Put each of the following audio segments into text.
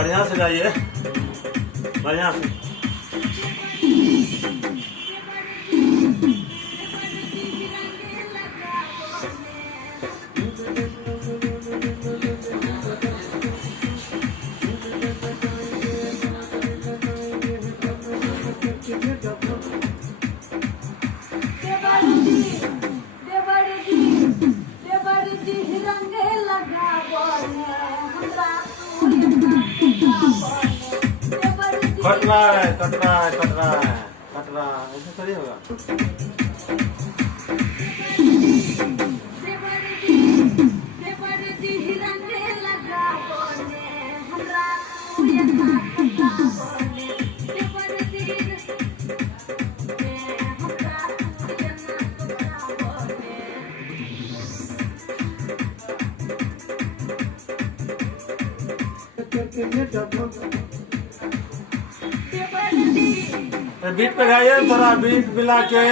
बढ़िया से गाइए, बढ़िया से। कट रहा है, कट रहा है, कट रहा है, कट रहा है, ऐसे थोड़ी होगा। बीट पे गाइए, थोड़ा बीट मिला के।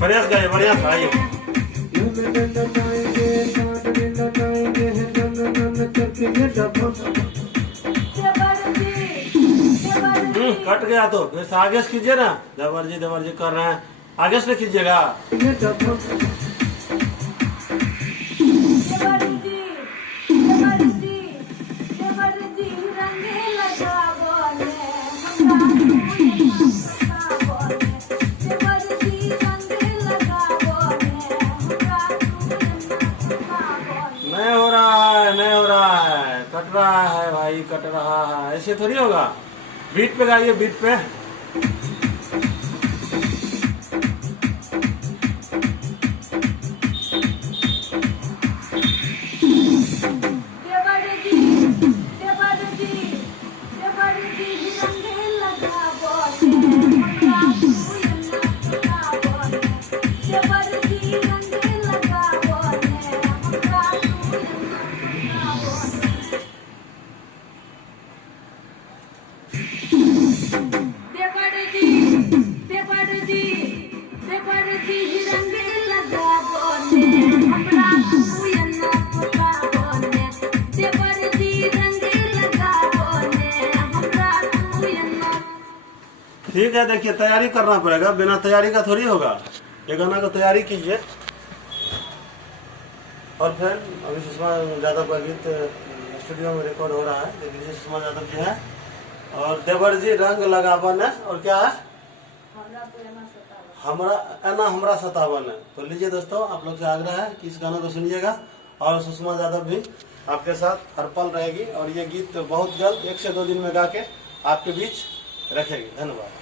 बढ़िया गाइए, बढ़िया गाइए। कट गया तो फिर से आगे से कीजिए ना। देवर जी कर रहे हैं, आगे से कीजिएगा। नहीं हो रहा है, कट रहा है भाई, कट रहा है, ऐसे थोड़ी होगा। बीट पे गाइए, बीट पे। ठीक है, देखिए तैयारी करना पड़ेगा, बिना तैयारी का थोड़ी होगा। ये गाना को तैयारी कीजिए। और फिर अभी सुषमा यादव का गीत स्टूडियो में रिकॉर्ड हो रहा है, देखिए सुषमा यादव जी है और देवर जी रंग लगावन है। और क्या है, हमरा सतावन है। तो लीजिए दोस्तों, आप लोग से आग्रह है कि इस गाना को सुनिएगा और सुषमा यादव भी आपके साथ हर पल रहेगी। और ये गीत बहुत जल्द 1 से 2 दिन में गा के आपके बीच रखेगी। धन्यवाद।